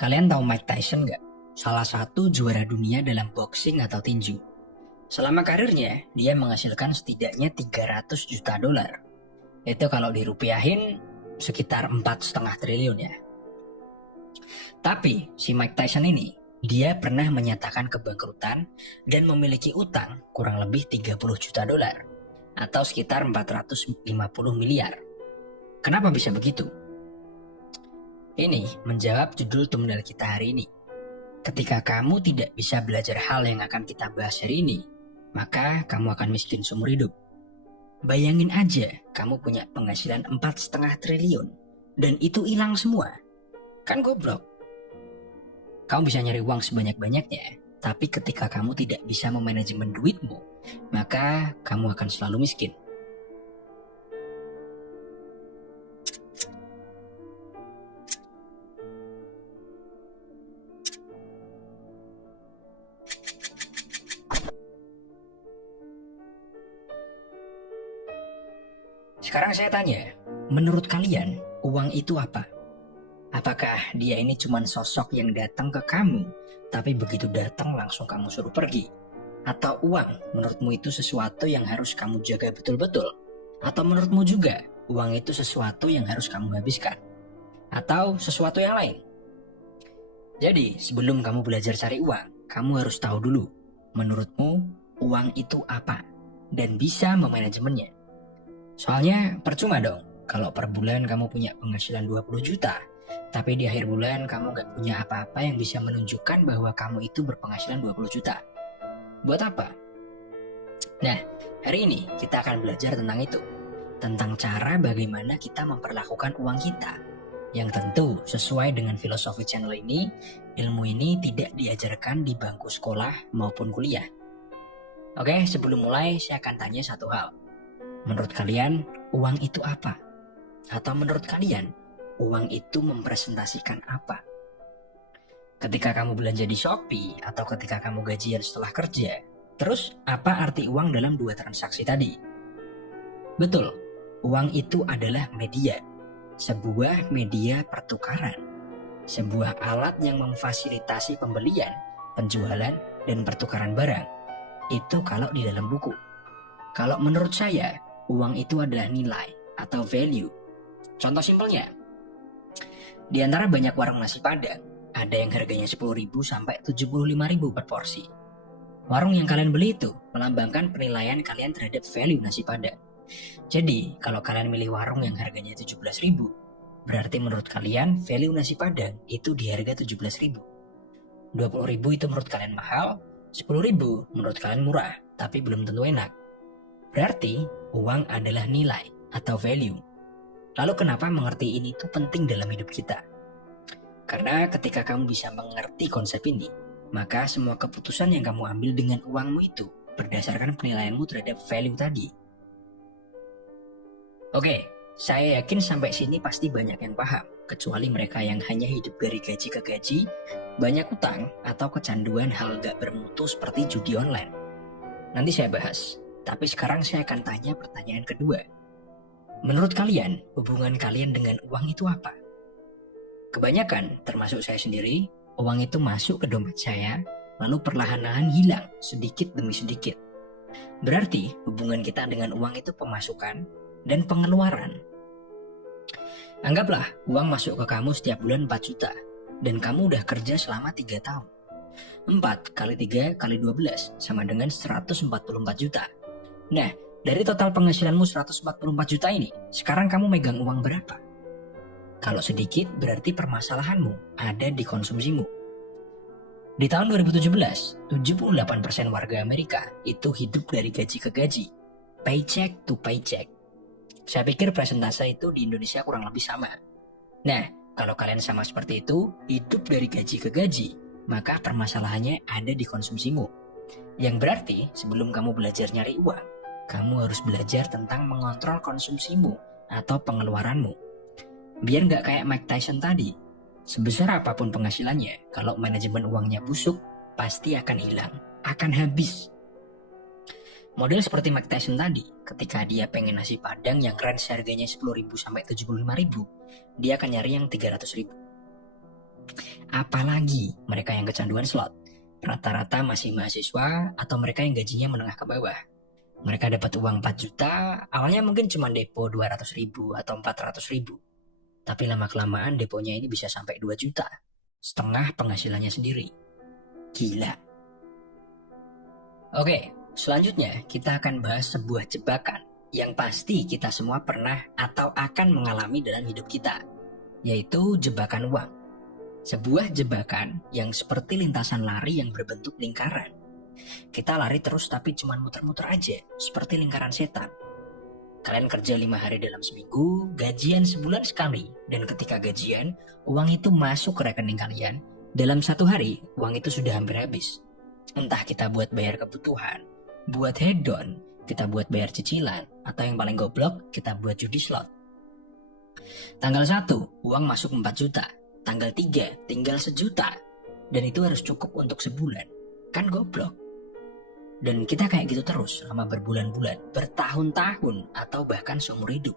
Kalian tahu Mike Tyson nggak? Salah satu juara dunia dalam boxing atau tinju. Selama karirnya, dia menghasilkan setidaknya 300 juta dolar. Itu kalau dirupiahin sekitar 4,5 triliun ya. Tapi si Mike Tyson ini, dia pernah menyatakan kebangkrutan dan memiliki utang kurang lebih 30 juta dolar atau sekitar 450 miliar. Kenapa bisa begitu? Ini menjawab judul thumbnail kita hari ini. Ketika kamu tidak bisa belajar hal yang akan kita bahas hari ini, maka kamu akan miskin seumur hidup. Bayangin aja, kamu punya penghasilan 4,5 triliun dan itu hilang semua. Kan goblok. Kamu bisa nyari uang sebanyak-banyaknya, tapi ketika kamu tidak bisa memanajemen duitmu, maka kamu akan selalu miskin. Sekarang saya tanya, menurut kalian uang itu apa? Apakah dia ini cuma sosok yang datang ke kamu, tapi begitu datang langsung kamu suruh pergi? Atau uang menurutmu itu sesuatu yang harus kamu jaga betul-betul? Atau menurutmu juga uang itu sesuatu yang harus kamu habiskan? Atau sesuatu yang lain? Jadi sebelum kamu belajar cari uang, kamu harus tahu dulu, menurutmu uang itu apa? Dan bisa memanajemennya. Soalnya percuma dong kalau per bulan kamu punya penghasilan 20 juta, tapi di akhir bulan kamu gak punya apa-apa yang bisa menunjukkan bahwa kamu itu berpenghasilan 20 juta. Buat apa? Nah, hari ini kita akan belajar tentang itu. Tentang cara bagaimana kita memperlakukan uang kita. Yang tentu sesuai dengan filosofi channel ini, ilmu ini tidak diajarkan di bangku sekolah maupun kuliah. Oke, sebelum mulai saya akan tanya satu hal. Menurut kalian, uang itu apa? Atau menurut kalian, uang itu mempresentasikan apa? Ketika kamu belanja di Shopee atau ketika kamu gajian setelah kerja, terus apa arti uang dalam dua transaksi tadi? Betul, uang itu adalah media. Sebuah media pertukaran. Sebuah alat yang memfasilitasi pembelian, penjualan, dan pertukaran barang. Itu kalau di dalam buku. Kalau menurut saya, uang itu adalah nilai atau value. Contoh simpelnya, di antara banyak warung nasi Padang, ada yang harganya 10.000 sampai 75.000 per porsi. Warung yang kalian beli itu melambangkan penilaian kalian terhadap value nasi Padang. Jadi, kalau kalian milih warung yang harganya 17.000, berarti menurut kalian value nasi Padang itu di harga 17.000. 20.000 itu menurut kalian mahal, 10.000 menurut kalian murah, tapi belum tentu enak. Berarti uang adalah nilai atau value. Lalu kenapa mengerti ini itu penting dalam hidup kita? Karena ketika kamu bisa mengerti konsep ini, maka semua keputusan yang kamu ambil dengan uangmu itu berdasarkan penilaianmu terhadap value tadi. Oke, saya yakin sampai sini pasti banyak yang paham, kecuali mereka yang hanya hidup dari gaji ke gaji, banyak utang, atau kecanduan hal gak bermutu seperti judi online. Nanti saya bahas. Tapi sekarang saya akan tanya pertanyaan kedua. Menurut kalian, hubungan kalian dengan uang itu apa? Kebanyakan, termasuk saya sendiri, uang itu masuk ke dompet saya, lalu perlahan-lahan hilang sedikit demi sedikit. Berarti hubungan kita dengan uang itu pemasukan dan pengeluaran. Anggaplah uang masuk ke kamu setiap bulan 4 juta, dan kamu udah kerja selama 3 tahun. 4 kali 3 kali 12 sama dengan 144 juta. Nah, dari total penghasilanmu 144 juta ini, sekarang kamu megang uang berapa? Kalau sedikit, berarti permasalahanmu ada di konsumsimu. Di tahun 2017, 78% warga Amerika itu hidup dari gaji ke gaji. Paycheck to paycheck. Saya pikir persentase itu di Indonesia kurang lebih sama. Nah, kalau kalian sama seperti itu, hidup dari gaji ke gaji, maka permasalahannya ada di konsumsimu. Yang berarti, sebelum kamu belajar nyari uang, kamu harus belajar tentang mengontrol konsumsimu atau pengeluaranmu. Biar nggak kayak Mike Tyson tadi. Sebesar apapun penghasilannya, kalau manajemen uangnya busuk, pasti akan hilang, akan habis. Model seperti Mike Tyson tadi, ketika dia pengen nasi Padang yang range harganya 10.000 sampai 75.000, dia akan nyari yang 300.000. Apalagi mereka yang kecanduan slot. Rata-rata masih mahasiswa atau mereka yang gajinya menengah ke bawah. Mereka dapat uang 4 juta, awalnya mungkin cuma depo 200 ribu atau 400 ribu. Tapi lama-kelamaan deponya ini bisa sampai 2 juta. Setengah penghasilannya sendiri. Gila. Oke, selanjutnya kita akan bahas sebuah jebakan yang pasti kita semua pernah atau akan mengalami dalam hidup kita, yaitu jebakan uang. Sebuah jebakan yang seperti lintasan lari yang berbentuk lingkaran. Kita lari terus tapi cuma muter-muter aja, seperti lingkaran setan. Kalian kerja 5 hari dalam seminggu, gajian sebulan sekali, dan ketika gajian, uang itu masuk ke rekening kalian. Dalam 1 hari, uang itu sudah hampir habis. Entah kita buat bayar kebutuhan, buat hedon, kita buat bayar cicilan, atau yang paling goblok, kita buat judi slot. Tanggal 1, uang masuk 4 juta. Tanggal 3, tinggal 1 juta. Dan itu harus cukup untuk sebulan. Kan goblok. Dan kita kayak gitu terus selama berbulan-bulan, bertahun-tahun, atau bahkan seumur hidup.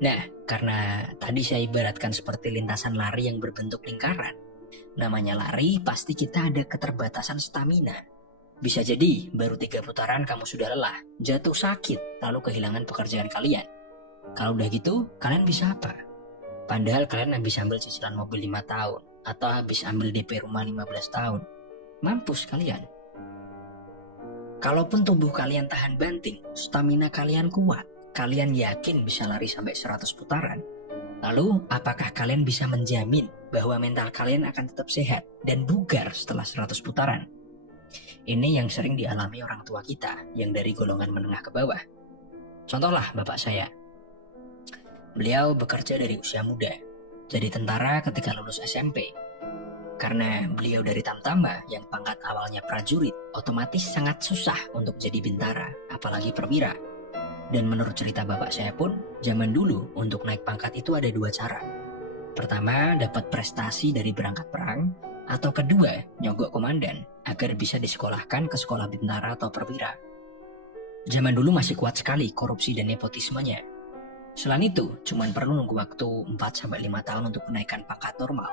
Nah, karena tadi saya ibaratkan seperti lintasan lari yang berbentuk lingkaran. Namanya lari, pasti kita ada keterbatasan stamina. Bisa jadi baru 3 putaran kamu sudah lelah, jatuh sakit, lalu kehilangan pekerjaan kalian. Kalau udah gitu, kalian bisa apa? Padahal kalian habis ambil cicilan mobil 5 tahun, atau habis ambil DP rumah 15 tahun. Mampus kalian. Kalaupun tubuh kalian tahan banting, stamina kalian kuat, kalian yakin bisa lari sampai 100 putaran. Lalu, apakah kalian bisa menjamin bahwa mental kalian akan tetap sehat dan bugar setelah 100 putaran? Ini yang sering dialami orang tua kita yang dari golongan menengah ke bawah. Contohlah bapak saya. Beliau bekerja dari usia muda, jadi tentara ketika lulus SMP. Karena beliau dari Tamtama yang pangkat awalnya prajurit, otomatis sangat susah untuk jadi bintara, apalagi perwira. Dan menurut cerita bapak saya pun, zaman dulu untuk naik pangkat itu ada 2 cara. Pertama, dapat prestasi dari berangkat perang, atau kedua, nyogok komandan agar bisa disekolahkan ke sekolah bintara atau perwira. Zaman dulu masih kuat sekali korupsi dan nepotismenya. Selain itu, cuma perlu nunggu waktu 4-5 tahun untuk kenaikan pangkat normal.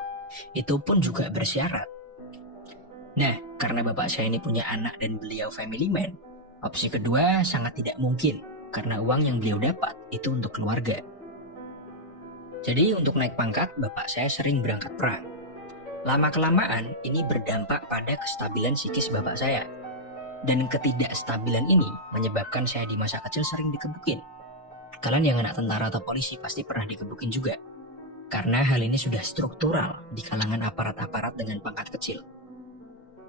Itu pun juga bersyarat. Nah, karena bapak saya ini punya anak dan beliau family man, opsi kedua sangat tidak mungkin karena uang yang beliau dapat itu untuk keluarga. Jadi untuk naik pangkat, bapak saya sering berangkat perang. Lama-kelamaan ini berdampak pada kestabilan psikis bapak saya. Dan ketidakstabilan ini menyebabkan saya di masa kecil sering dikebukin. Kalian yang anak tentara atau polisi pasti pernah dikebukin juga. Karena hal ini sudah struktural di kalangan aparat-aparat dengan pangkat kecil.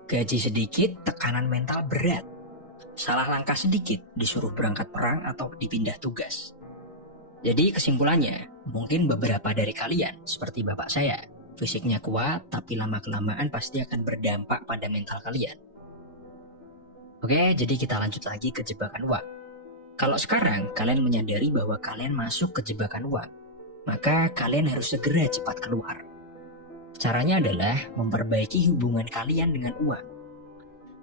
Gaji sedikit, tekanan mental berat. Salah langkah sedikit, disuruh berangkat perang atau dipindah tugas. Jadi kesimpulannya, mungkin beberapa dari kalian, seperti bapak saya, fisiknya kuat, tapi lama-kelamaan pasti akan berdampak pada mental kalian. Oke, jadi kita lanjut lagi ke jebakan uang. Kalau sekarang kalian menyadari bahwa kalian masuk ke jebakan uang, maka kalian harus segera cepat keluar. Caranya adalah memperbaiki hubungan kalian dengan uang.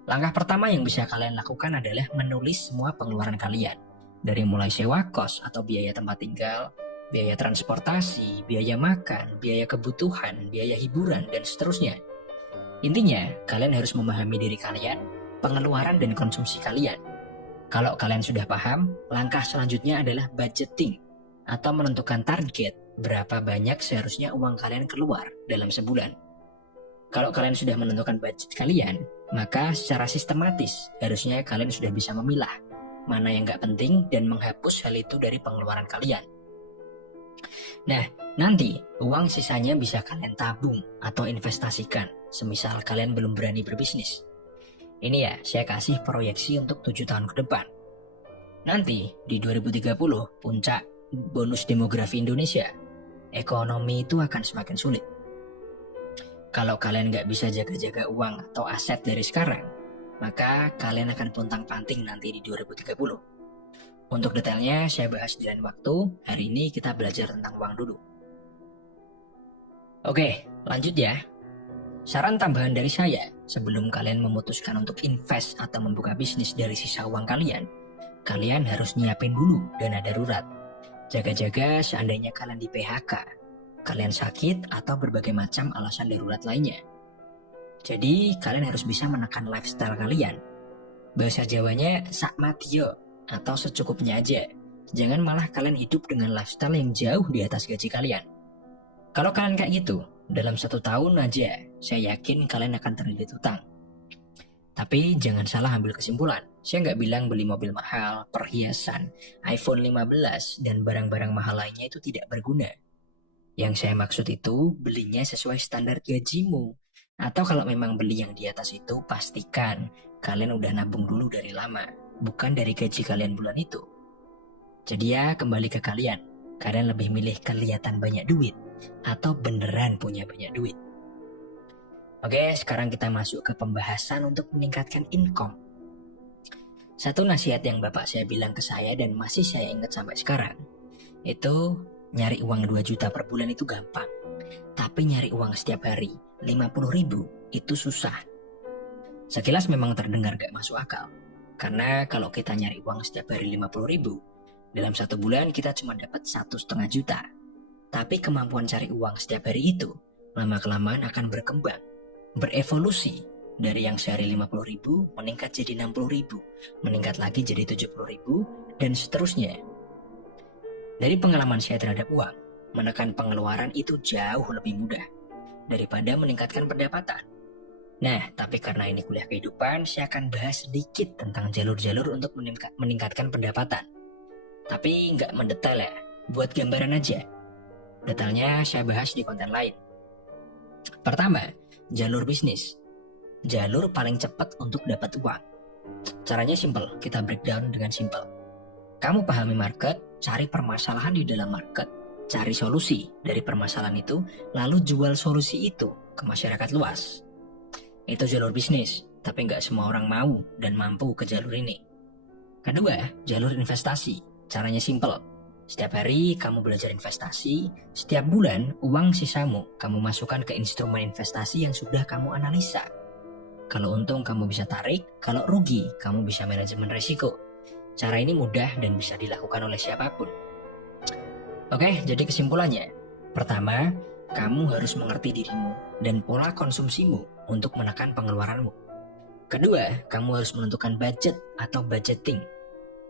Langkah pertama yang bisa kalian lakukan adalah menulis semua pengeluaran kalian. Dari mulai sewa kos atau biaya tempat tinggal, biaya transportasi, biaya makan, biaya kebutuhan, biaya hiburan, dan seterusnya. Intinya, kalian harus memahami diri kalian, pengeluaran dan konsumsi kalian. Kalau kalian sudah paham, langkah selanjutnya adalah budgeting atau menentukan target berapa banyak seharusnya uang kalian keluar dalam sebulan. Kalau kalian sudah menentukan budget kalian, maka secara sistematis harusnya kalian sudah bisa memilah mana yang gak penting dan menghapus hal itu dari pengeluaran kalian. Nah, nanti uang sisanya bisa kalian tabung atau investasikan, semisal kalian belum berani berbisnis. Ini ya, saya kasih proyeksi untuk 7 tahun ke depan. Nanti di 2030 puncak bonus demografi Indonesia, ekonomi itu akan semakin sulit. Kalau kalian nggak bisa jaga-jaga uang atau aset dari sekarang, maka kalian akan pontang-panting nanti di 2030. Untuk detailnya saya bahas di lain waktu. Hari ini kita belajar tentang uang dulu. Oke, lanjut ya. Saran tambahan dari saya, sebelum kalian memutuskan untuk invest atau membuka bisnis dari sisa uang kalian, kalian harus nyiapin dulu dana darurat. Jaga-jaga seandainya kalian di PHK. kalian sakit, atau berbagai macam alasan darurat lainnya. Jadi kalian harus bisa menekan lifestyle kalian. Bahasa Jawanya sakmatio atau secukupnya aja. Jangan malah kalian hidup dengan lifestyle yang jauh di atas gaji kalian. Kalau kalian kayak gitu, dalam 1 tahun aja, saya yakin kalian akan terlilit utang. Tapi jangan salah ambil kesimpulan. Saya nggak bilang beli mobil mahal, perhiasan, iPhone 15, dan barang-barang mahal lainnya itu tidak berguna. Yang saya maksud itu belinya sesuai standar gajimu. Atau kalau memang beli yang di atas itu, pastikan kalian udah nabung dulu dari lama, bukan dari gaji kalian bulan itu. Jadi ya kembali ke kalian. Kalian lebih milih kelihatan banyak duit atau beneran punya banyak duit? Oke, sekarang kita masuk ke pembahasan untuk meningkatkan income. Satu nasihat yang bapak saya bilang ke saya dan masih saya ingat sampai sekarang, itu nyari uang 2 juta per bulan itu gampang. Tapi nyari uang setiap hari 50.000 itu susah. Sekilas memang terdengar gak masuk akal. Karena kalau kita nyari uang setiap hari 50.000, dalam 1 bulan kita cuma dapat 1,5 juta. Tapi kemampuan cari uang setiap hari itu lama-kelamaan akan berkembang, berevolusi dari yang sehari 50.000 meningkat jadi 60.000, meningkat lagi jadi 70.000, dan seterusnya. Dari pengalaman saya terhadap uang, menekan pengeluaran itu jauh lebih mudah daripada meningkatkan pendapatan. Nah, tapi karena ini kuliah kehidupan, saya akan bahas sedikit tentang jalur-jalur untuk meningkatkan pendapatan. Tapi nggak mendetail ya, buat gambaran aja. Detailnya saya bahas di konten lain. Pertama, jalur bisnis. Jalur paling cepat untuk dapat uang. Caranya simple, kita breakdown dengan simple. Kamu pahami market, cari permasalahan di dalam market, cari solusi dari permasalahan itu, lalu jual solusi itu ke masyarakat luas. Itu jalur bisnis, tapi nggak semua orang mau dan mampu ke jalur ini. Kedua, jalur investasi. Caranya simple. Setiap hari kamu belajar investasi, setiap bulan uang sisamu kamu masukkan ke instrumen investasi yang sudah kamu analisa. Kalau untung kamu bisa tarik, kalau rugi kamu bisa manajemen risiko. Cara ini mudah dan bisa dilakukan oleh siapapun. Oke, jadi kesimpulannya. Pertama, kamu harus mengerti dirimu dan pola konsumsimu untuk menekan pengeluaranmu. Kedua, kamu harus menentukan budget atau budgeting.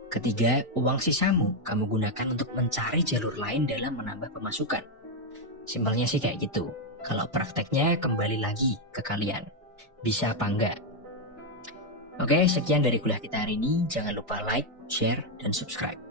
Ketiga, uang sisamu kamu gunakan untuk mencari jalur lain dalam menambah pemasukan. Simpelnya sih kayak gitu. Kalau prakteknya kembali lagi ke kalian. Bisa apa enggak? Oke, sekian dari kuliah kita hari ini. Jangan lupa like, share, dan subscribe.